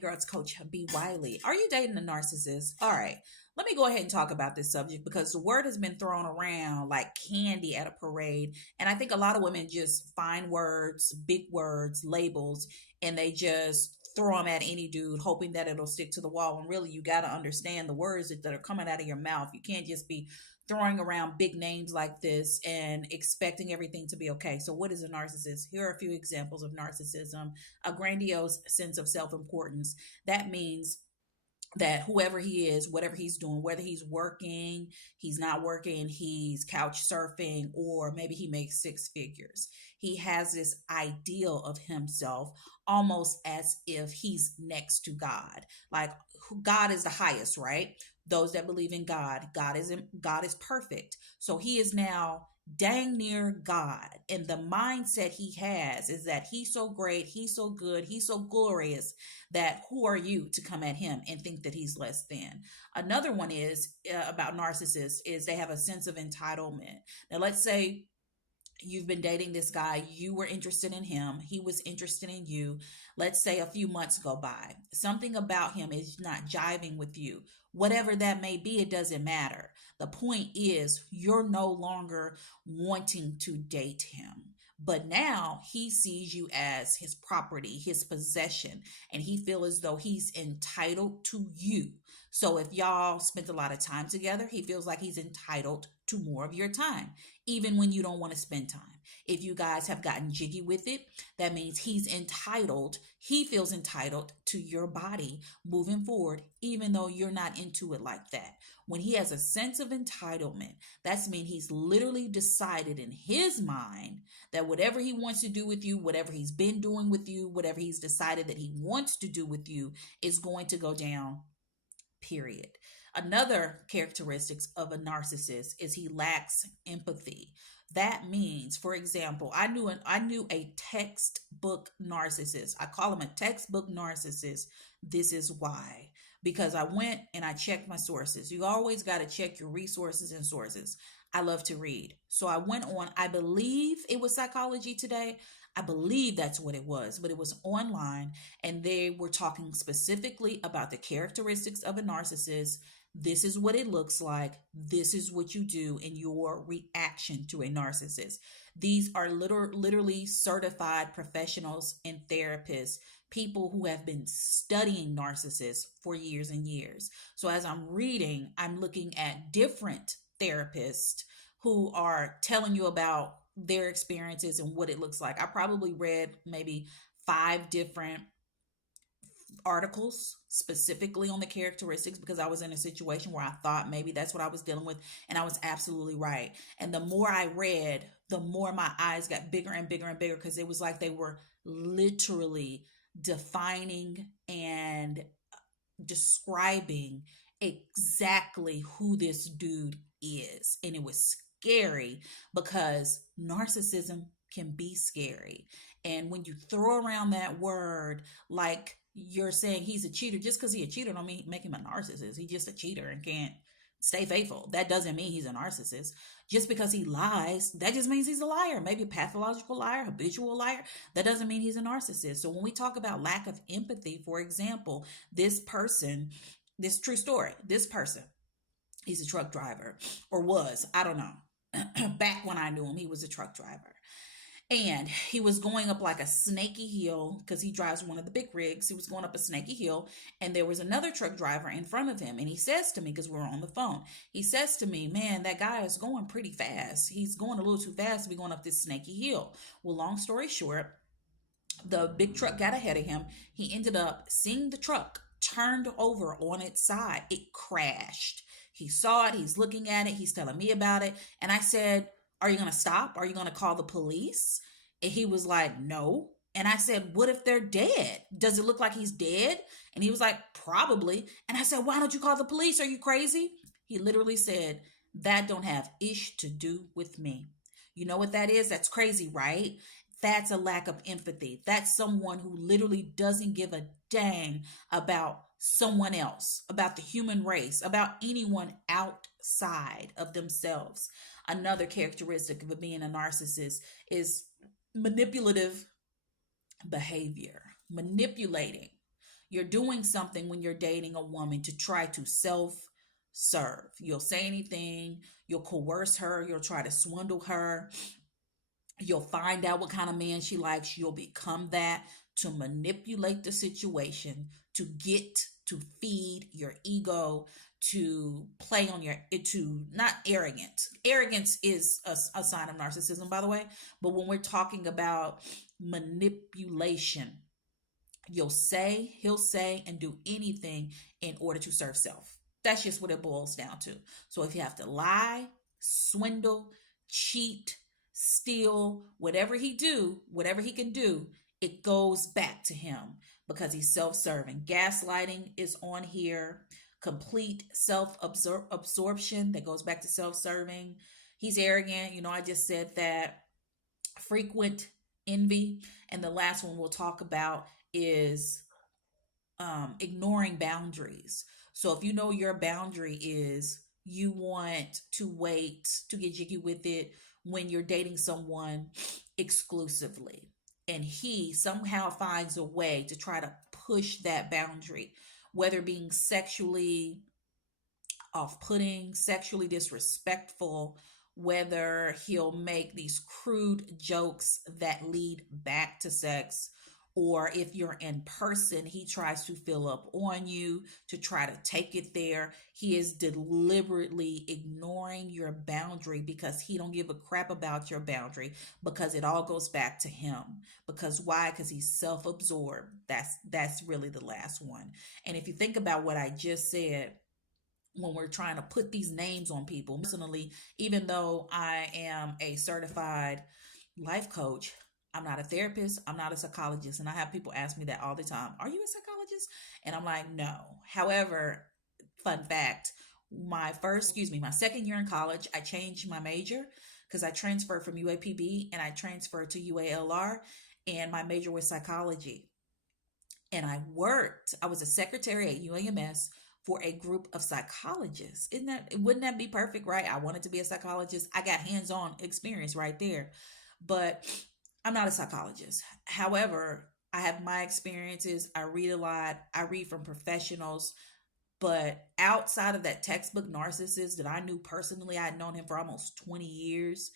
Girls Coach B. Wiley. Are you dating a narcissist? All right, let me go ahead and talk about this subject because the word has been thrown around like candy at a parade. And I think a lot of women just find words, big words, labels, and they just throw them at any dude, hoping that it'll stick to the wall. And really, you got to understand the words that are coming out of your mouth. You can't just be throwing around big names like this and expecting everything to be okay. So, what is a narcissist? Here are a few examples of narcissism: a grandiose sense of self importance. That means that whoever he is, whatever he's doing, whether he's working, he's not working, he's couch surfing, or maybe he makes six figures. He has this ideal of himself almost as if he's next to God. Like God is the highest, right? Those that believe in God, God is perfect. So he is now dang near God. And the mindset he has is that he's so great, he's so good, he's so glorious that who are you to come at him and think that he's less than. Another one is about narcissists is they have a sense of entitlement. Now let's say you've been dating this guy, you were interested in him, he was interested in you. Let's say a few months go by, something about him is not jiving with you. Whatever that may be, it doesn't matter. The point is you're no longer wanting to date him, but now he sees you as his property, his possession, and he feels as though he's entitled to you. So if y'all spent a lot of time together, he feels like he's entitled to more of your time, even when you don't want to spend time. If you guys have gotten jiggy with it, that means he feels entitled to your body moving forward, even though you're not into it like that. When he has a sense of entitlement, that's mean he's literally decided in his mind that whatever he wants to do with you, whatever he's been doing with you, whatever he's decided that he wants to do with you is going to go down, period. Another characteristics of a narcissist is he lacks empathy. That means, for example, I knew a textbook narcissist. I call him a textbook narcissist. This is why. Because I went and I checked my sources. You always got to check your resources and sources. I love to read. So I went on, I believe it was Psychology Today. I believe that's what it was, but it was online and they were talking specifically about the characteristics of a narcissist. This is what it looks like. This is what you do in your reaction to a narcissist. These are literally certified professionals and therapists, people who have been studying narcissists for years and years. So as I'm reading, I'm looking at different therapists who are telling you about their experiences and what it looks like. I probably read maybe five different articles specifically on the characteristics because I was in a situation where I thought maybe that's what I was dealing with, and I was absolutely right. And the more I read, the more my eyes got bigger and bigger and bigger because it was like they were literally defining and describing exactly who this dude is. And it was scary because narcissism can be scary. And when you throw around that word, like you're saying he's a cheater, just because he's a cheater don't mean make him a narcissist. He's just a cheater and can't stay faithful. That doesn't mean he's a narcissist. Just because he lies, that just means he's a liar. Maybe a pathological liar, habitual liar. That doesn't mean he's a narcissist. So when we talk about lack of empathy, for example, this person, this true story, this person, he's a truck driver or was, I don't know. Back when I knew him, he was a truck driver. And he was going up like a snaky hill because he drives one of the big rigs. He was going up a snaky hill, and there was another truck driver in front of him. And he says to me, because we were on the phone, he says to me, "Man, that guy is going pretty fast. He's going a little too fast to be going up this snaky hill." Well, long story short, the big truck got ahead of him. He ended up seeing the truck turned over on its side. It crashed. He saw it. He's looking at it. He's telling me about it. And I said, "Are you going to stop? Are you going to call the police?" And he was like, "No." And I said, "What if they're dead? Does it look like he's dead?" And he was like, "Probably." And I said, "Why don't you call the police? Are you crazy?" He literally said, "That don't have ish to do with me." You know what that is? That's crazy, right? That's a lack of empathy. That's someone who literally doesn't give a dang about someone else, about the human race, about anyone outside of themselves. Another characteristic of being a narcissist is manipulative behavior, manipulating. You're doing something when you're dating a woman to try to self serve. You'll say anything, you'll coerce her, you'll try to swindle her, you'll find out what kind of man she likes, you'll become that to manipulate the situation, to get, to feed your ego, to play on your, to not arrogant. Arrogance is a sign of narcissism, by the way. But when we're talking about manipulation, he'll say and do anything in order to serve self. That's just what it boils down to. So if you have to lie, swindle, cheat, steal, whatever he can do, it goes back to him because he's self-serving. Gaslighting is on here. Complete self-absorption that goes back to self-serving. He's arrogant. I just said that. Frequent envy. And the last one we'll talk about is ignoring boundaries. So if you know your boundary is you want to wait to get jiggy with it when you're dating someone exclusively, and he somehow finds a way to try to push that boundary, whether being sexually off putting, sexually disrespectful, whether he'll make these crude jokes that lead back to sex, or if you're in person, he tries to fill up on you to try to take it there. He is deliberately ignoring your boundary because he don't give a crap about your boundary, because it all goes back to him. Because why? Because he's self-absorbed. That's really the last one. And if you think about what I just said, when we're trying to put these names on people. Personally, even though I am a certified life coach, I'm not a therapist, I'm not a psychologist. And I have people ask me that all the time. Are you a psychologist? And I'm like, no. However, fun fact, my second year in college, I changed my major because I transferred from UAPB and I transferred to UALR, and my major was psychology. And I was a secretary at UAMS for a group of psychologists. Wouldn't that be perfect, right? I wanted to be a psychologist. I got hands-on experience right there. But I'm not a psychologist. However, I have my experiences. I read a lot. I read from professionals. But outside of that textbook narcissist that I knew personally, I had known him for almost 20 years.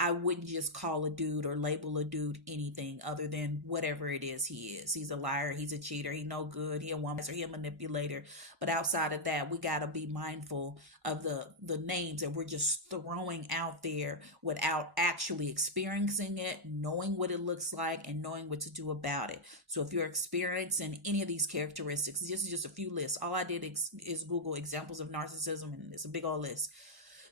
I wouldn't just call a dude or label a dude anything other than whatever it is he is. He's a liar. He's a cheater. He no good. He a woman or he a manipulator. But outside of that, we got to be mindful of the names that we're just throwing out there without actually experiencing it, knowing what it looks like, and knowing what to do about it. So if you're experiencing any of these characteristics, this is just a few lists. All I did is Google examples of narcissism, and it's a big old list.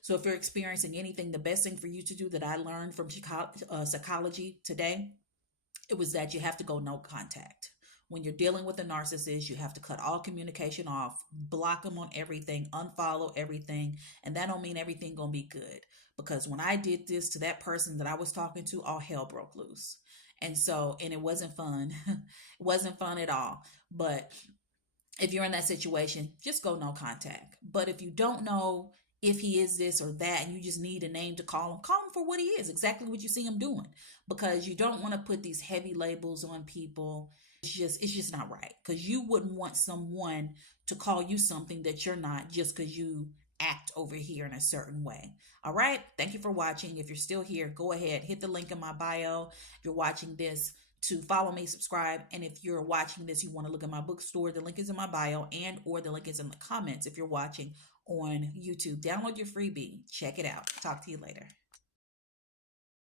So if you're experiencing anything, the best thing for you to do that I learned from psychology today, it was that you have to go no contact. When you're dealing with a narcissist, you have to cut all communication off, block them on everything, unfollow everything. And that don't mean everything gonna be good. Because when I did this to that person that I was talking to, all hell broke loose. And it wasn't fun. It wasn't fun at all. But if you're in that situation, just go no contact. But if you don't know if he is this or that, and you just need a name to call him for what he is, exactly what you see him doing. Because you don't want to put these heavy labels on people. It's just not right. Because you wouldn't want someone to call you something that you're not just because you act over here in a certain way. All right. Thank you for watching. If you're still here, go ahead, hit the link in my bio. If you're watching this, to follow me, subscribe. And if you're watching this, you want to look at my bookstore, the link is in my bio, and or the link is in the comments if you're watching on YouTube. Download your freebie. Check it out. Talk to you later.